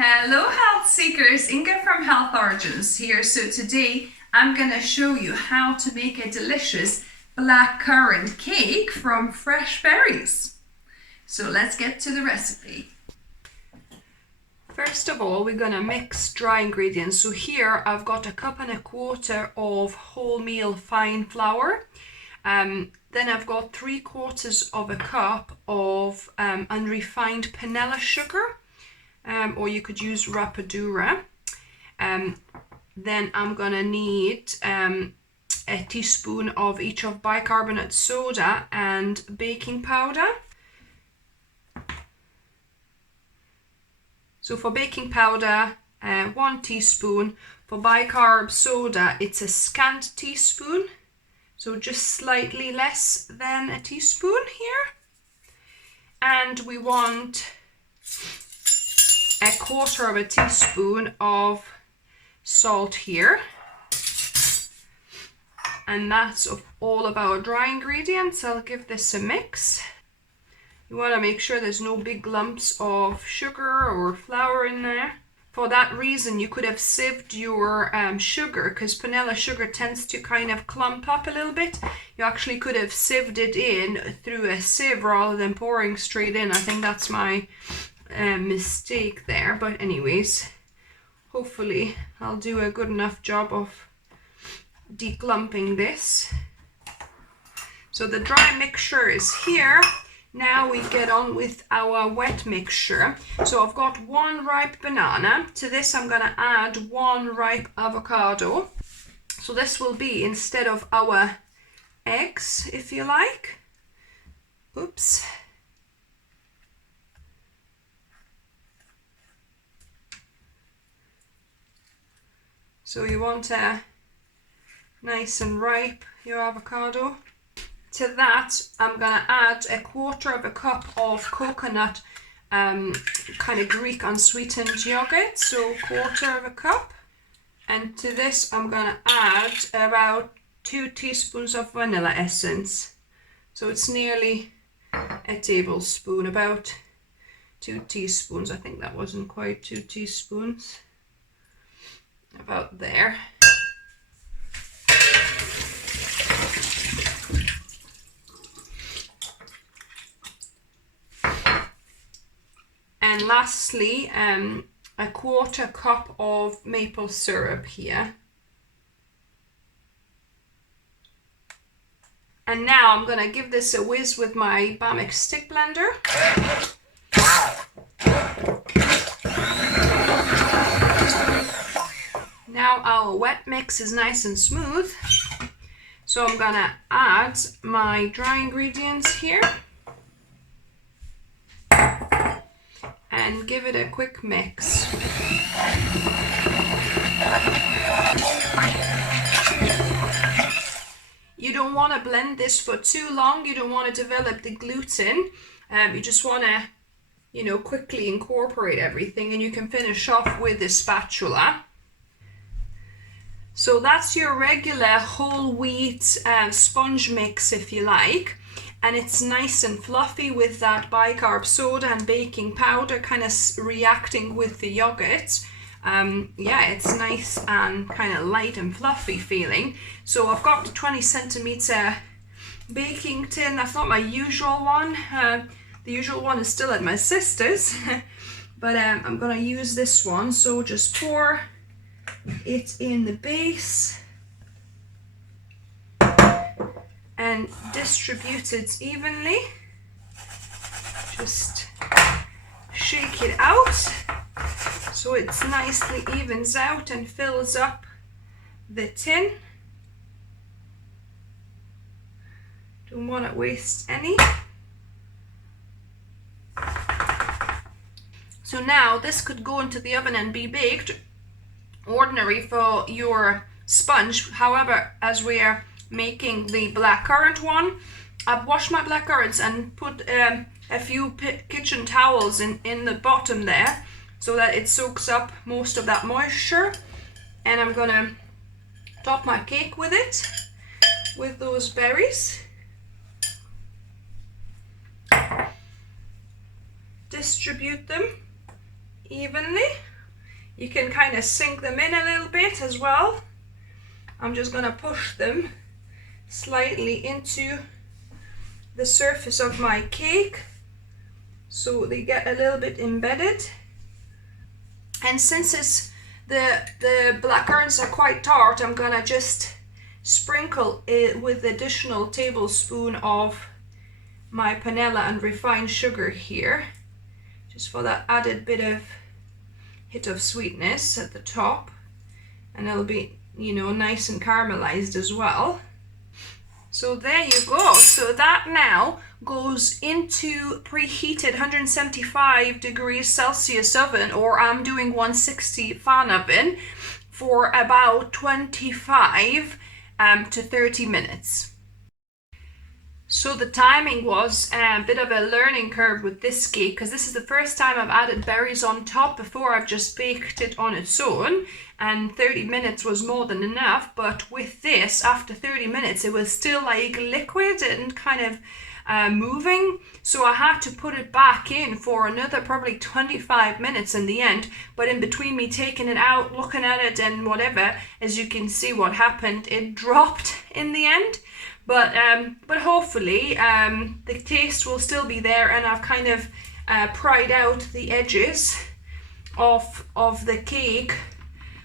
Hello health seekers, Inga from Health Origins here. So today I'm going to show you how to make a delicious blackcurrant cake from fresh berries. So let's get to the recipe. First of all, we're going to mix dry ingredients. So here I've got 1.25 cups of wholemeal fine flour. Then I've got 3/4 cup of unrefined panela sugar. Or you could use rapadura. Then I'm gonna need a teaspoon of each of bicarbonate soda and baking powder. So for baking powder, 1 teaspoon. For bicarb soda, it's a scant teaspoon. So just slightly less than a teaspoon here. And we want 1/4 teaspoon of salt here, and that's all of our dry ingredients. I'll give this a mix. You want to make sure there's no big lumps of sugar or flour in there. For that reason, you could have sieved your sugar, because panela sugar tends to kind of clump up a little bit. You actually could have sieved it in through a sieve rather than pouring straight in. I think that's my mistake there, but anyways, hopefully I'll do a good enough job of declumping this. So the dry mixture is here. Now we get on with our wet mixture. So I've got 1 ripe banana. To this I'm going to add 1 ripe avocado. So this will be instead of our eggs, if you like. Oops. So you want nice and ripe, your avocado. To that, I'm going to add 1/4 cup of coconut, kind of Greek unsweetened yogurt, so 1/4 cup. And to this, I'm going to add about 2 teaspoons of vanilla essence. So it's nearly a tablespoon, about 2 teaspoons. I think that wasn't quite 2 teaspoons. About there. And lastly, 1/4 cup of maple syrup here. And now I'm going to give this a whiz with my Bamix stick blender. Now our wet mix is nice and smooth, so I'm gonna add my dry ingredients here and give it a quick mix. You don't want to blend this for too long. You don't want to develop the gluten. You just want to, quickly incorporate everything, and you can finish off with the spatula. So that's your regular whole wheat sponge mix, if you like, and it's nice and fluffy with that bicarb soda and baking powder kind of reacting with the yogurt. Yeah, it's nice and kind of light and fluffy feeling. So I've got the 20cm baking tin. That's not my usual one. The usual one is still at my sister's, but I'm gonna use this one. So just pour it in the base and distribute it evenly. Just shake it out so it nicely evens out and fills up the tin. Don't want to waste any. So now this could go into the oven and be baked ordinary for your sponge. However, as we are making the blackcurrant one, I've washed my blackcurrants and put a few kitchen towels in the bottom there so that it soaks up most of that moisture. And I'm gonna top my cake with it, with those berries. Distribute them evenly. You can kind of sink them in a little bit as well. I'm just gonna push them slightly into the surface of my cake so they get a little bit embedded. And since the blackcurrants are quite tart, I'm gonna just sprinkle it with additional tablespoon of my panela and refined sugar here, just for that added bit of hit of sweetness at the top, and it'll be, you know, nice and caramelized as well. So there you go. So that now goes into preheated 175 degrees Celsius oven, or I'm doing 160 fan oven, for about 25 to 30 minutes. So the timing was a bit of a learning curve with this cake, because this is the first time I've added berries on top. Before I've just baked it on its own, and 30 minutes was more than enough. But with this, after 30 minutes, it was still like liquid and kind of moving. So I had to put it back in for another probably 25 minutes in the end. But in between me taking it out, looking at it and whatever, as you can see what happened, it dropped in the end. But hopefully the taste will still be there, and I've kind of pried out the edges of the cake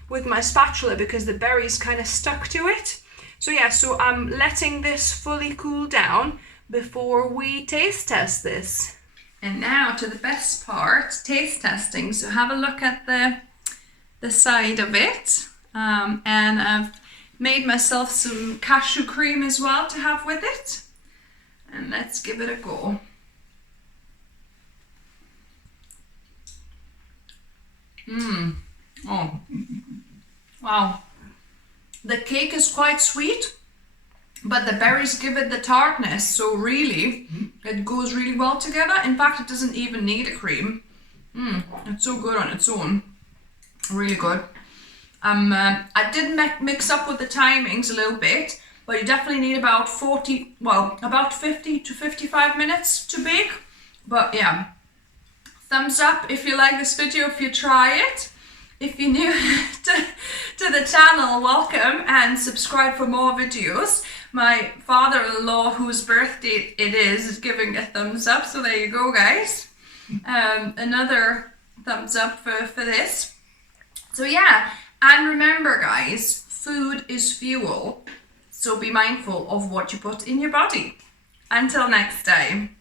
with my spatula because the berries kind of stuck to it. So yeah, so I'm letting this fully cool down before we taste test this. And now to the best part, taste testing. So have a look at the side of it, and I've made myself some cashew cream as well to have with it, and let's give it a go. Oh, wow. The cake is quite sweet, but the berries give it the tartness, so really it goes really well together. In fact, it doesn't even need a cream. It's so good on its own, really good. I did mix up with the timings a little bit, but you definitely need about 50 to 55 minutes to bake. But yeah, thumbs up if you like this video, if you try it. If you're new to the channel, welcome, and subscribe for more videos. My father-in-law, whose birthday it is giving a thumbs up, so there you go, guys. Another thumbs up for this. So yeah. And remember, guys, food is fuel, so be mindful of what you put in your body. Until next time.